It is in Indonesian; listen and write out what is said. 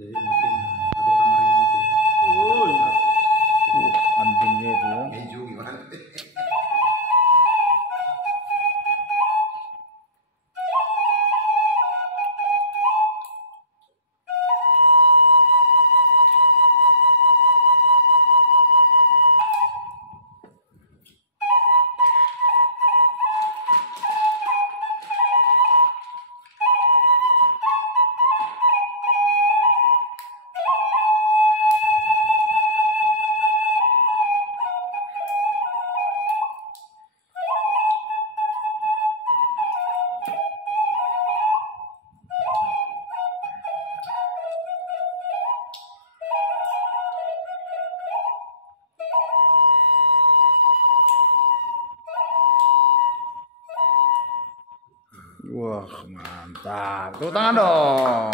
Jadi mungkin ada kamarnya mungkin. Anjingnya itu ya. Meju gimana? Wah, mantap. Tepuk tangan dong.